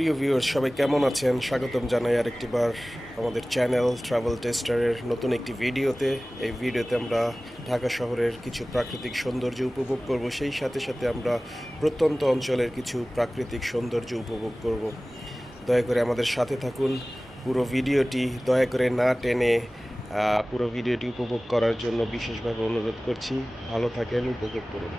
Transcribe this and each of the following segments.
প্রিয় ভিউয়ার্স, সবাই কেমন আছেন? স্বাগতম জানাই আরেকটিবার আমাদের চ্যানেল ট্রাভেল টেস্টারের নতুন একটি ভিডিওতে। এই ভিডিওতে আমরা ঢাকা শহরের কিছু প্রাকৃতিক সৌন্দর্য উপভোগ করব, সেই সাথে সাথে আমরা প্রত্যন্ত অঞ্চলের কিছু প্রাকৃতিক সৌন্দর্য উপভোগ করব। দয়া করে আমাদের সাথে থাকুন। পুরো ভিডিওটি দয়া করে না টেনে পুরো ভিডিওটি উপভোগ করার জন্য বিশেষভাবে অনুরোধ করছি। ভালো থাকেন, উপভোগ করুন।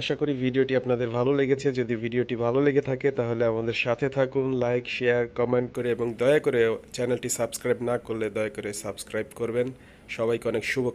আশা করি ভিডিওটি আপনাদের ভালো লেগেছে। যদি ভিডিওটি ভালো লেগে থাকে তাহলে আমাদের সাথে থাকুন, লাইক, শেয়ার, কমেন্ট করে, এবং দয়া করে চ্যানেলটি সাবস্ক্রাইব না করলে দয়া করে সাবস্ক্রাইব করবেন। সবাইকে অনেক শুভ